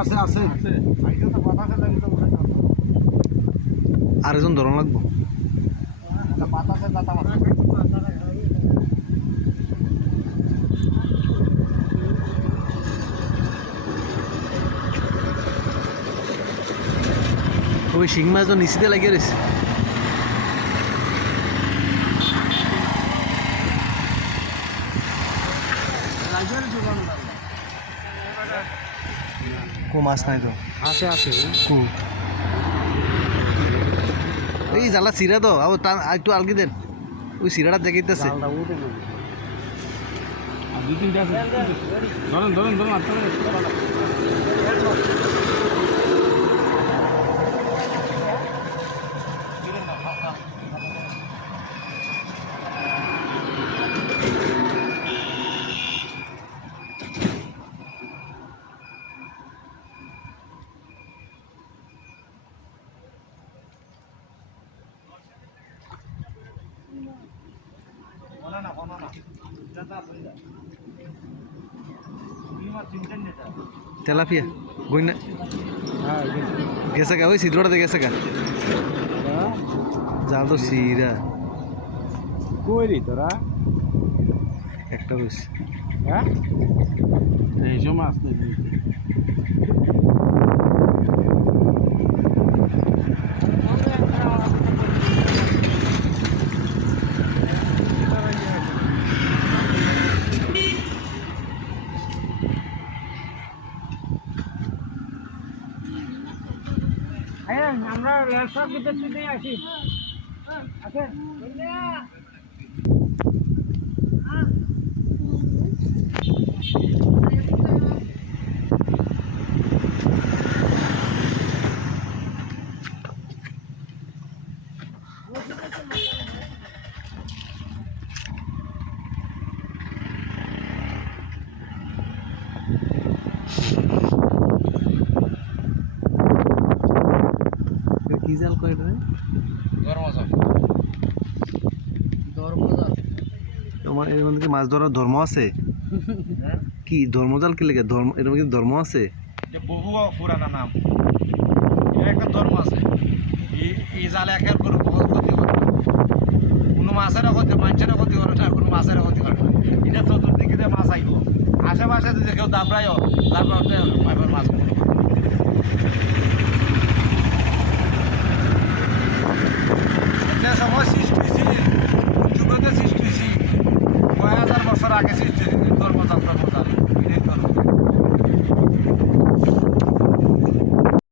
আছে আছে আরেকজন ধরন লাগবো ওই শিং মাছ তো নিচে দিয়ে লাগিয়ে রয়েছে কো মাছ নাই তো আছে আছে কো এই জ্বালা চিরা তো আবার টান একটু আলগি দেন ওই চিরাটা দেখাইতেছে দুই তিনটা আছে ধরেন ধরেন ধরেন তেলাপিয়া গই না গেছে গা ওই সিদ্ধটাতে গেছে গা জাল তো সিরা কই রে তোরা একটা রয়েছে হ্যাঁ এই সময় আসতে আমরা সব ভিতর থেকে আসি আছে কি জাল কয় রে তোমার এর মধ্যে কি মাছ ধরার ধর্ম আছে কি ধর্মজাল কি লেগে ধর্ম এর মধ্যে ধর্ম আছে যে বহু পুরানা নাম এটা একটা ধর্ম আছে এই জালে একের করে বহুত ক্ষতি করে কোনো মাছেরও ক্ষতি মানুষেরও ক্ষতি করে না কোনো মাছেরও ক্ষতি করে না এটা চতুর্দিকে যে মাছ আইব আশেপাশে যদি কেউ দাবড়ায়ও দাবড়াতে পাইবার মাছ সময় সৃষ্টি হয়েছি যুগতে সৃষ্টি হয়েছি ৬০০০ বছর আগে সৃষ্টি